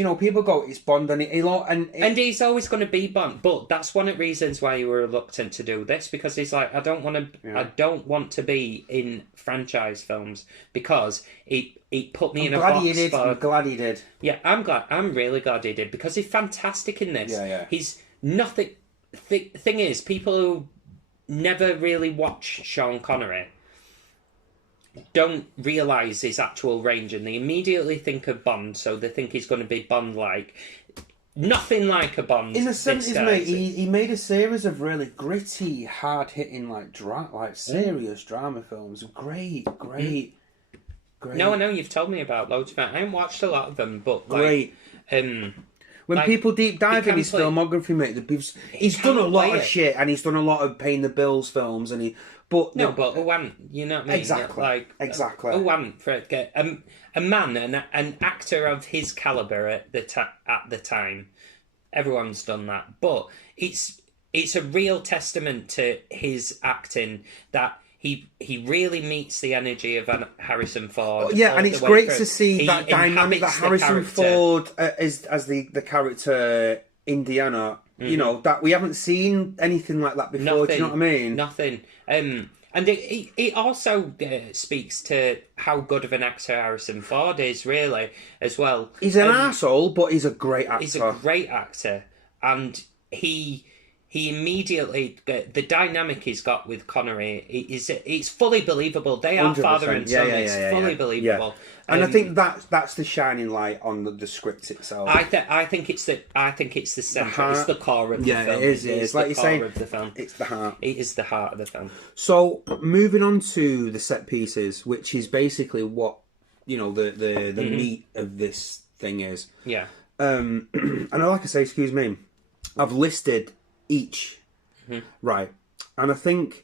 know, people go, it's Bond, and he's always going to be Bond. But that's one of the reasons why you were reluctant to do this, because he's like, I don't want to be in franchise films because it put me in a box. I'm glad he did. Yeah, I'm really glad he did because he's fantastic in this. Yeah. He's nothing. Thing is, people who never really watch Sean Connery don't realise his actual range, and they immediately think of Bond, so they think he's going to be Bond-like. Nothing like a Bond. In the 70s, mate, he made a series of really gritty, hard-hitting, serious drama films. Great. No, I know you've told me about loads of them. I haven't watched a lot of them, but great. When people deep dive in his filmography, mate, he's done a lot of shit, and he's done a lot of paying the bills films, and but who wasn't, you know what I mean? Exactly. Who wasn't for a man, an actor of his caliber at the time. Everyone's done that, but it's a real testament to his acting that he really meets the energy of Harrison Ford. Yeah, and it's great to see that dynamic that Harrison Ford as the character Indiana. You know, that we haven't seen anything like that before. Do you know what I mean? Nothing. And it also speaks to how good of an actor Harrison Ford is, really, as well. He's an arsehole, but he's a great actor. He's a great actor, and he immediately, the dynamic he's got with Connery, it's fully believable. They are 100%. Father and son. It's fully believable. Yeah. And I think that's the shining light on the script itself. I think it's the centre. It's the core of the film. Yeah, it is. Like you say, of the film. It's the heart. It is the heart of the film. So moving on to the set pieces, which is basically what the meat of this thing is. Yeah. And like I say, excuse me, I've listed each, right, and I think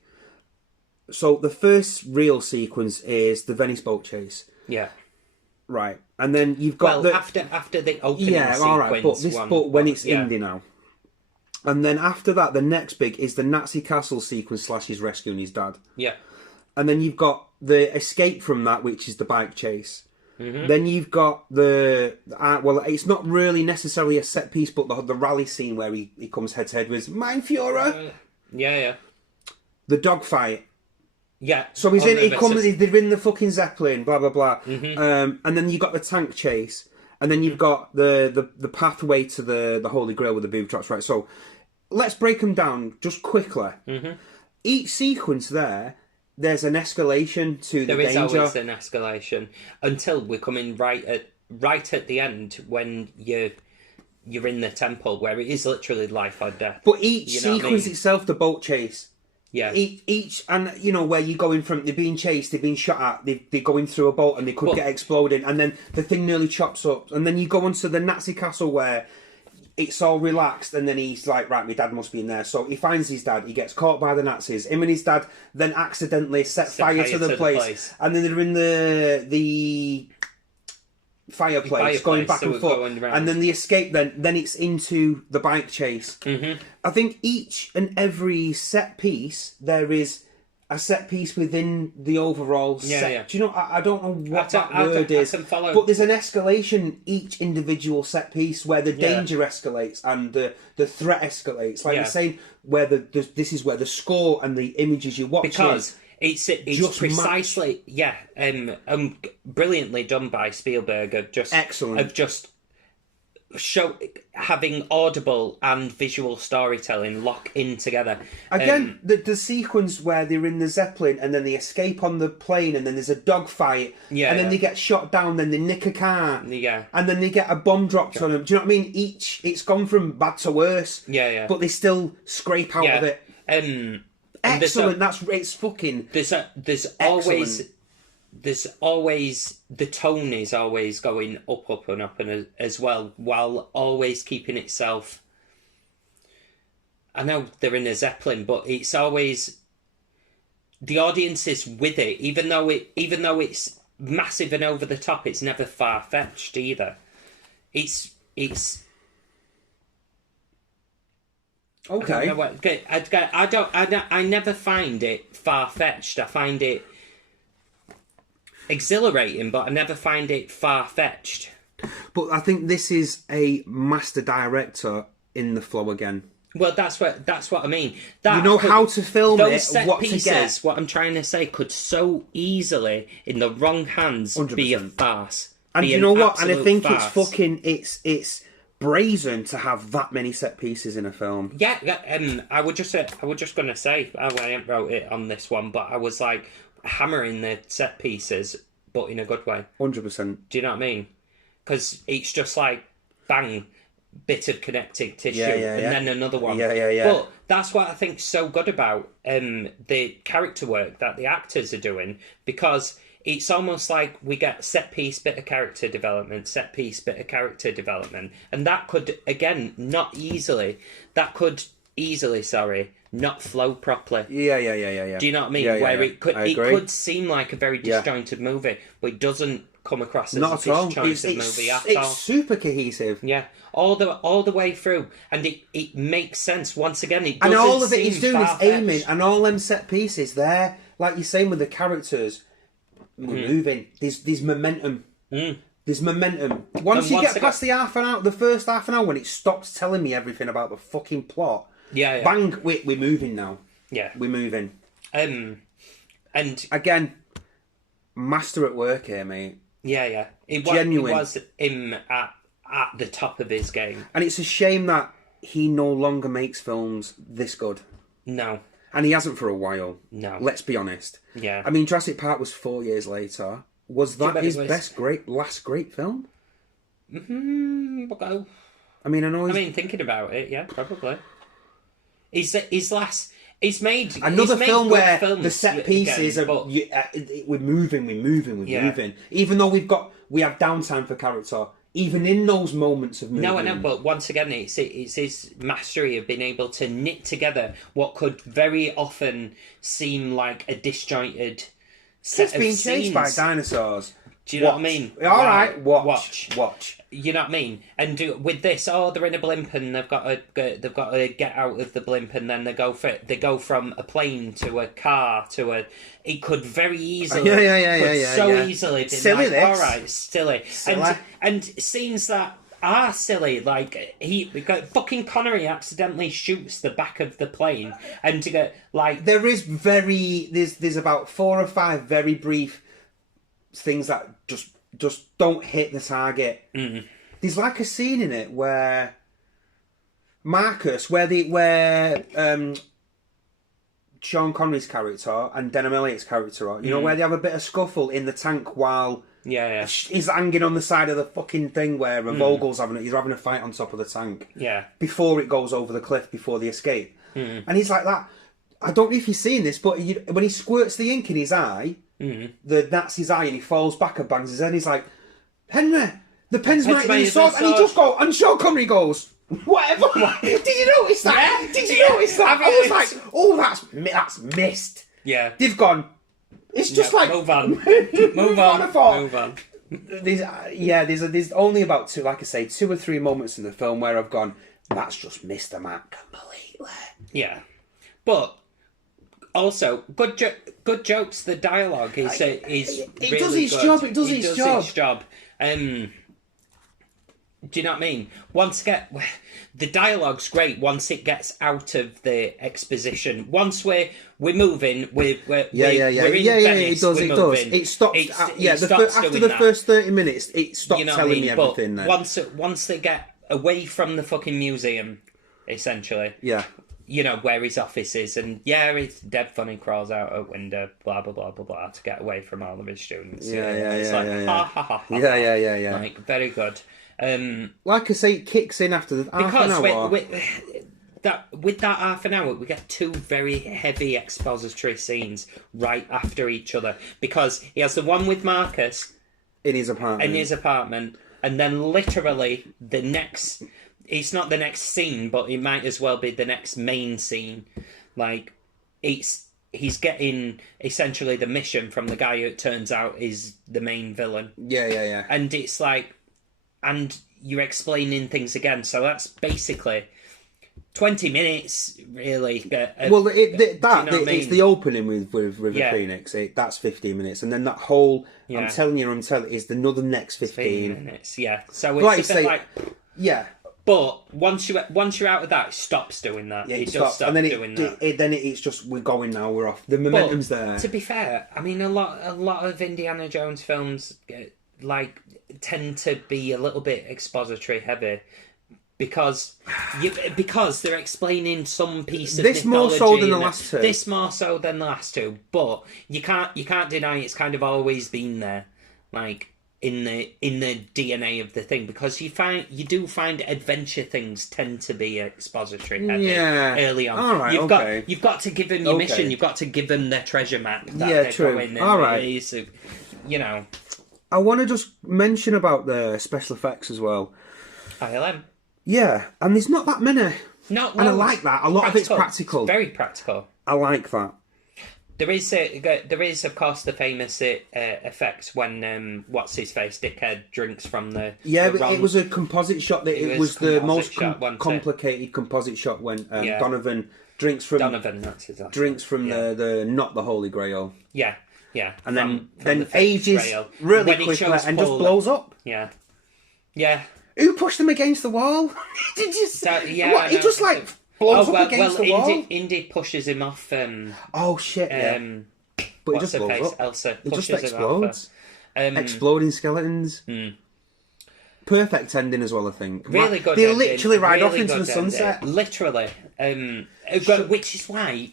so. The first real sequence is the Venice boat chase. Yeah. Right, and then you've got after the opening sequence. All right, but when it's Indy now, and then after that, the next big is the Nazi castle sequence / he's rescuing his dad. Yeah, and then you've got the escape from that, which is the bike chase. Then you've got it's not really necessarily a set piece, but the rally scene where he comes head to head with Mein Führer. Yeah. The dogfight. Yeah. So they're in the fucking Zeppelin, blah blah blah. And then you've got the tank chase, and then you've got the pathway to the Holy Grail with the boob traps. Right. So let's break them down just quickly. Each sequence there's an escalation to the danger. There is always an escalation until we're coming right at the end when you're in the temple where it is literally life or death. But each sequence itself, the boat chase. Yeah. Each and where you're going from, they're being chased, they're being shot at, they're going through a boat and they could get exploding, and then the thing nearly chops up, and then you go onto the Nazi castle where it's all relaxed, and then he's like, right, my dad must be in there. So he finds his dad, he gets caught by the Nazis. Him and his dad then accidentally set fire to the place. And then they're in the fireplace going back and forth. And then the escape, then it's into the bike chase. I think each and every set piece, there is a set piece within the overall set. Yeah. Do you know? I don't know what that word is, but there's an escalation each individual set piece where the danger escalates and the threat escalates. Like you're saying, where this is where the score and the images you're watching. Because it's precisely brilliantly done by Spielberg of just excellent of just having audible and visual storytelling lock in together. Again, the sequence where they're in the Zeppelin and then they escape on the plane and then there's a dogfight and then they get shot down, then they nick a car and then they get a bomb dropped on them. Do you know what I mean? It's gone from bad to worse. But they still scrape out of it. Excellent. It's fucking. There's always the tone is always going up and up and as well, while always keeping itself. I know they're in a Zeppelin, but it's always the audience is with it, even though it's massive and over the top. It's never far fetched either. It's. Okay. I never find it far fetched. I find it exhilarating, but I never find it far fetched. But I think this is a master director in the flow again. Well, that's what I mean. How to film those it, set what pieces, to get. What I'm trying to say could so easily, in the wrong hands, 100%. Be a farce. And you know what? And I think farce. It's brazen to have that many set pieces in a film. Yeah. I was just going to say, I wrote it on this one, but I was like, hammering the set pieces, but in a good way. 100%. Do you know what I mean? Because it's just like, bang, bit of connective tissue, then another one. But that's what I think's so good about the character work that the actors are doing, because it's almost like we get set piece, bit of character development, set piece, bit of character development, and that could, again, not flow properly. Yeah. Do you know what I mean? Where it could seem like a very disjointed movie, but it doesn't come across as not a at all. disjointed movie at all. It's super cohesive. Yeah, all the way through, and it makes sense. Once again, it doesn't and all of it seem he's doing is far-fetched. aiming, and all them set pieces there, like you're saying with the characters, we're moving. There's momentum. There's momentum. Once you get past the first half an hour, when it stops telling me everything about the fucking plot, bang, we're moving now. Yeah, we're moving. And again, master at work here, mate. Yeah. Genuine. It was him at the top of his game. And it's a shame that he no longer makes films this good. No. And he hasn't for a while. No. Let's be honest. Yeah. I mean, Jurassic Park was 4 years later. Was that his last great film? We'll I mean, thinking about it, yeah, probably. His last... He's made film where films the set pieces are we're moving. Even though we have downtime for character, even in those moments of moving. No, I know, but once again, it's his mastery of being able to knit together what could very often seem like a disjointed set of being scenes. chased by dinosaurs. Do you know what I mean? All right, watch. You know what I mean? And with this, they're in a blimp and they've got to get out of the blimp, and then they go from a plane to a car to a. It could very easily, easily be silly. Like, all right, silly. And scenes that are silly, like fucking Connery accidentally shoots the back of the plane, and to get like there's about 4 or 5 very brief things that just don't hit the target. There's like a scene in it where Marcus, where Sean Connery's character and Denham Elliott's character are, you know, where they have a bit of scuffle in the tank while he's hanging on the side of the fucking thing, where Vogel's he's having a fight on top of the tank before it goes over the cliff, before they escape. And he's like that. I don't know if you've seen this, but when he squirts the ink in his eye, that's his eye, and he falls back and bangs his head. He's like, Henry, the pen's might be sword, and he just goes, and Sean Connery goes, whatever. Did you notice that? Yeah. Did you notice that? I was like, oh, that's missed. Yeah, they've gone. It's just like move on. There's only about 2 or 3 moments in the film where I've gone, that's just missed the mark completely. Yeah, but also good jokes. The dialogue is really does its good. job. It does its job. Do you know what I mean? The dialogue's great once it gets out of the exposition. Once we're moving, we're in Venice, it does. It stops. After the first 30 minutes, it stops telling me everything. But once they get away from the fucking museum, essentially, you know, where his office is, and it's dead funny, crawls out a window, blah blah blah blah blah, to get away from all of his students. Ha ha ha. Like, very good. Like I say, it kicks in after half an hour. With that half an hour, we get 2 very heavy expository scenes right after each other, because he has the one with Marcus in his apartment, and then literally the next. It's not the next scene, but it might as well be the next main scene. Like, he's getting essentially the mission from the guy who it turns out is the main villain. Yeah. And it's like, and you're explaining things again. So that's basically 20 minutes, really. It's the opening with River Phoenix. That's 15 minutes, and then that whole I'm telling you is another next 15 minutes. Yeah. So it's a bit yeah. But once you're out of that, it stops doing that. Yeah, it does stop doing that. It's just, we're going now. We're off. The momentum's there. To be fair, I mean, a lot of Indiana Jones films tend to be a little bit expository heavy, because they're explaining some piece of this more so than the last two. This more so than the last two, but you can't deny it's kind of always been there, like in the DNA of the thing, because you do find adventure things tend to be expository heavy early on. All right, you've got to give them your mission. You've got to give them their treasure map. True. All right, so, you know. I want to just mention about the special effects as well. ILM. Yeah, and there's not that many. Not and I like that. A lot of it's practical. It's very practical. I like that. There is of course the famous effect when what's his face dickhead drinks from the it was a composite shot. It was the most complicated composite shot when Donovan drinks from that's his last drinks from the not the Holy Grail. Yeah, and from then ages Grail. really quickly and just blows up. Yeah. Who pushed him against the wall? Did you see? What? He just like blows up against the wall. Indy pushes him off. Oh shit! Yeah. But it just blows up. Elsa it just explodes. Exploding skeletons. Perfect ending as well, I think. Really good. They literally ride off into the sunset. Literally. Which is why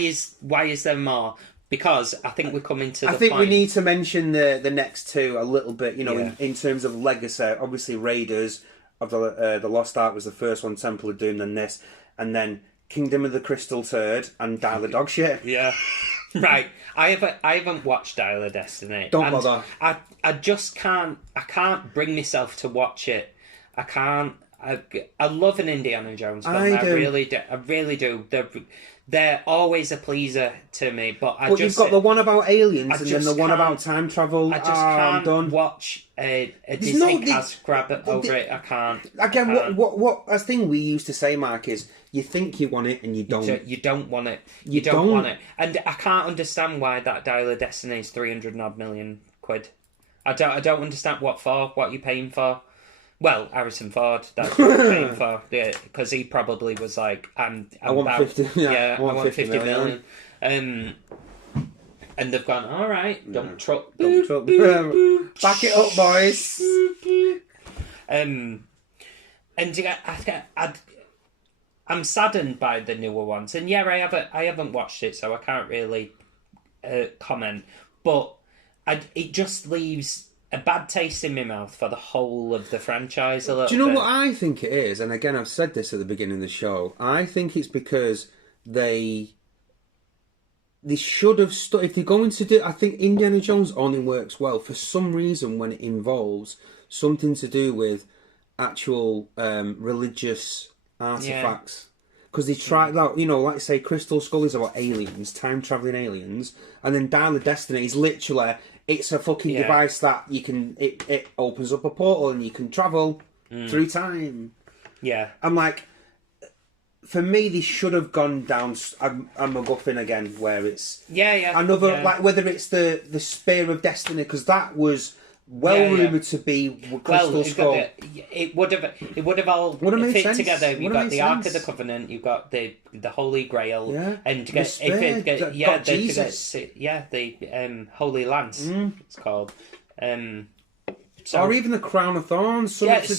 is there more? Because I think we're coming to the point. We need to mention the next two a little bit, in terms of legacy. Obviously, Raiders of the Lost Ark was the first one, Temple of Doom, then this, and then Kingdom of the Crystal Turd and Dial of Dog Shit. Yeah. Right. I haven't watched Dial of Destiny. Don't bother. I just can't. I can't bring myself to watch it. I can't. I love an Indiana Jones film. I really do. They're always a pleaser to me, but you've got the one about aliens and then the one about time travel. I just can't watch a Disney cast grab it over it. I can't. Again, what a thing we used to say, Mark, is you think you want it and you don't. You don't want it. You don't want it. And I can't understand why that Dial of Destiny is 300 odd million quid. I don't understand what for. What you're paying for. Well, Harrison Ford, that's what I'm paying for, because he probably was like, I want 50 million. And they've gone, all right, dump truck. Back it up, boys. And I'm saddened by the newer ones, and I haven't watched it, so I can't really comment. But it just leaves a bad taste in my mouth for the whole of the franchise a little bit. Do you know what I think it is? And again, I've said this at the beginning of the show. I think it's because they should have... if they're going to do... I think Indiana Jones only works well for some reason when it involves something to do with actual religious artifacts. Because they tried out, like say, Crystal Skull is about aliens, time-travelling aliens, and then Dial of Destiny is literally... It's a fucking device that you can... It opens up a portal and you can travel through time. Yeah. I'm like... For me, they should have gone down... I'm a MacGuffin again, where it's... Another... Like, whether it's the Spear of Destiny, because that was... rumoured to be Crystal Skull. It would have all fit sense. Together. You've got the Ark of the Covenant. You've got the Holy Grail. Yeah. And the Spear, Jesus. The Holy Lance. It's called. Or even the Crown of Thorns. Something. Do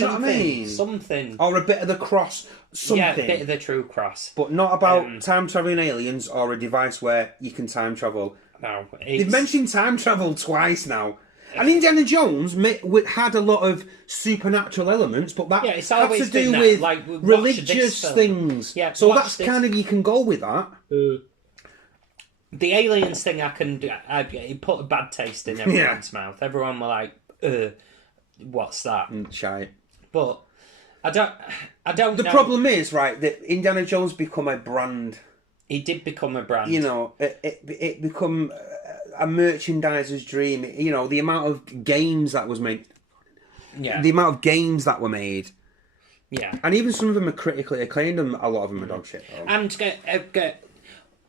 you know what I mean? Something. Or a bit of the cross. Something. Yeah, a bit of the true cross. But not about time travelling aliens or a device where you can time travel. No, they've mentioned time travel twice now. And Indiana Jones had a lot of supernatural elements, but that had to do with religious things. Yeah, so that's kind of, you can go with that. The aliens thing, it put a bad taste in everyone's mouth. Everyone were like, what's that? Shite. But I don't know. The problem is, right, that Indiana Jones become a brand. He did become a brand. It become... a merchandiser's dream. The amount of games that was made. Yeah. The amount of games that were made. Yeah. And even some of them are critically acclaimed, and a lot of them are dog shit. And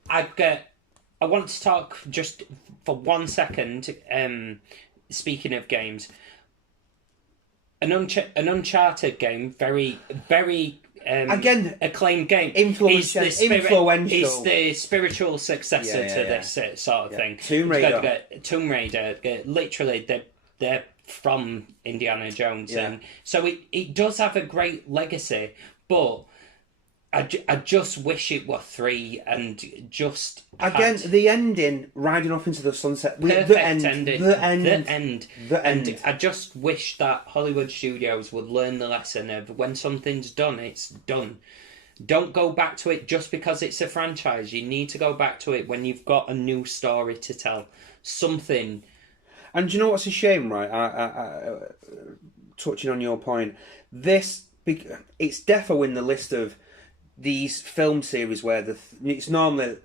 I want to talk just for 1 second. Speaking of games, an Uncharted game, very, very. Again, acclaimed game. Influential. Is the spiritual successor to this sort of thing. Tomb Raider. Tomb Raider. Literally, they're from Indiana Jones. Yeah. And so it does have a great legacy, but I just wish it were 3 and just again the ending, riding off into the sunset. Perfect The end. ending. And I just wish that Hollywood studios would learn the lesson of when something's done, it's done. Don't go back to it just because it's a franchise. You need to go back to it when you've got a new story to tell. Something. And do you know what's a shame, right? I touching on your point, it's defo in the list of these film series where it's normally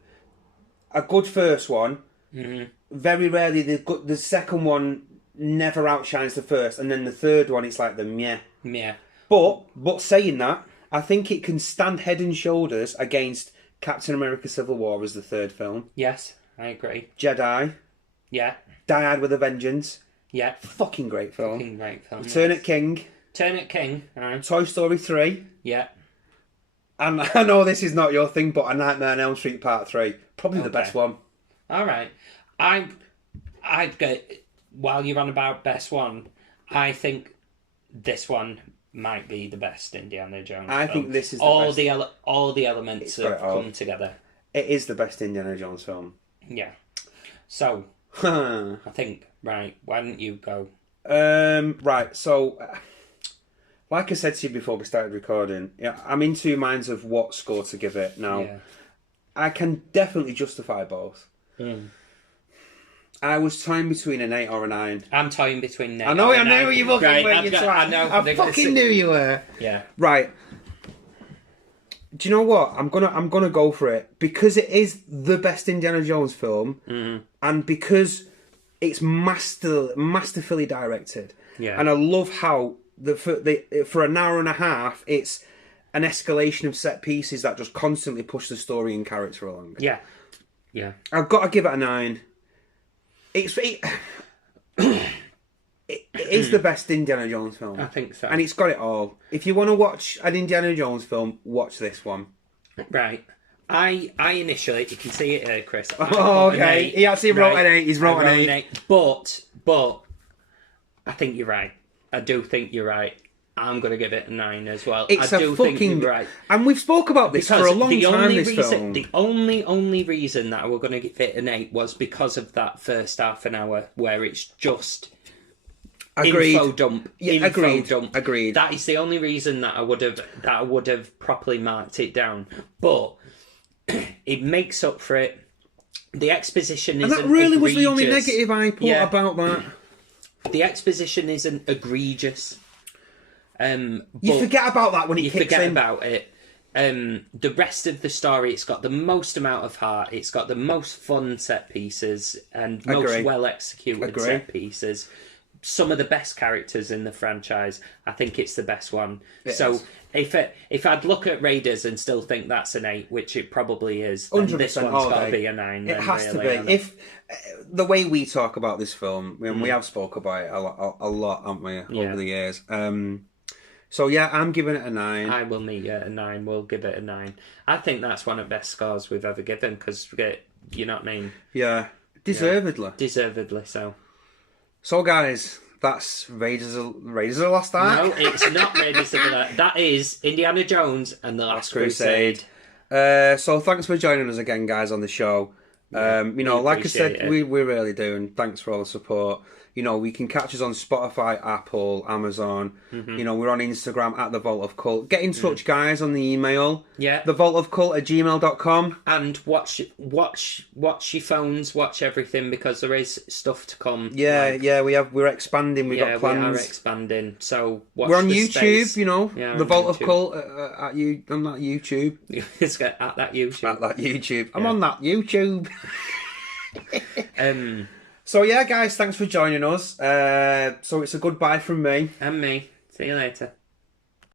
a good first one. Mm-hmm. Very rarely the second one never outshines the first, and then the third one it's like the meh. Yeah. But saying that, I think it can stand head and shoulders against Captain America: Civil War as the third film. Yes, I agree. Jedi. Yeah. Die Hard with a Vengeance. Yeah. Fucking great film. Fucking great film. Return at King. Right. Toy Story 3. Yeah. And I know this is not your thing, but A Nightmare on Elm Street Part 3. Probably the best one. All right. I'd go, while you're on about best one, I think this one might be the best Indiana Jones I film. think this is the best. All the elements have come together. It is the best Indiana Jones film. Yeah. So, I think, right, why don't you go? Right, so... like I said to you before we started recording, I'm in two minds of what score to give it. Now, I can definitely justify both. I was toying between an 8 or a 9. I'm toying between 9. I know you fucking were. I fucking knew you were. Yeah. Right. Do you know what? I'm gonna go for it because it is the best Indiana Jones film, and because it's masterfully directed. Yeah. And I love how for an hour and a half, it's an escalation of set pieces that just constantly push the story and character along. Yeah. I've got to give it a 9. It is the best Indiana Jones film. I think so. And it's got it all. If you want to watch an Indiana Jones film, watch this one. Right. I initially, you can see it here, Chris. Oh, okay. He actually wrote an 8. He's wrote an 8. But I think you're right. I do think you're right. I'm going to give it a 9 as well. Think you're right. And we've spoke about this for a long time, this film. The only reason that we're going to give it an 8 was because of that first half an hour where it's just info dump. Agreed. That is the only reason that I would have properly marked it down. But it makes up for it. The exposition isn't egregious. And that really was the only negative I put about that. The exposition isn't egregious. You forget about that when it kicks in. You forget about it. The rest of the story, it's got the most amount of heart. It's got the most fun set pieces and most well executed set pieces. Some of the best characters in the franchise. I think it's the best one. If I'd look at Raiders and still think that's an 8, which it probably is, then this one's got to be a 9. It has to be. If the way we talk about this film, we have spoke about it a lot, haven't we, over the years? So yeah, I'm giving it a 9. I will meet you at a 9. We'll give it a 9. I think that's one of the best scores we've ever given because you know what I mean. Yeah, deservedly. Yeah. Deservedly so. So guys, that's Raiders of the Lost Ark. No, it's not Raiders of the Lost Ark. That is Indiana Jones and the Last Crusade. So thanks for joining us again, guys, on the show. Like I said, we really do, and thanks for all the support. We can catch us on Spotify, Apple, Amazon. We're on Instagram at The Vault of Cult. Get in touch, guys, on the email. Yeah. thevaultofcult@gmail.com. And watch your phones, watch everything, because there is stuff to come. We're expanding. We've got plans. We are expanding. So watch we're on YouTube, The Vault of Cult on that YouTube. It's at that YouTube. At that YouTube. I'm on that YouTube. So yeah, guys, thanks for joining us. So it's a goodbye from me. And me. See you later.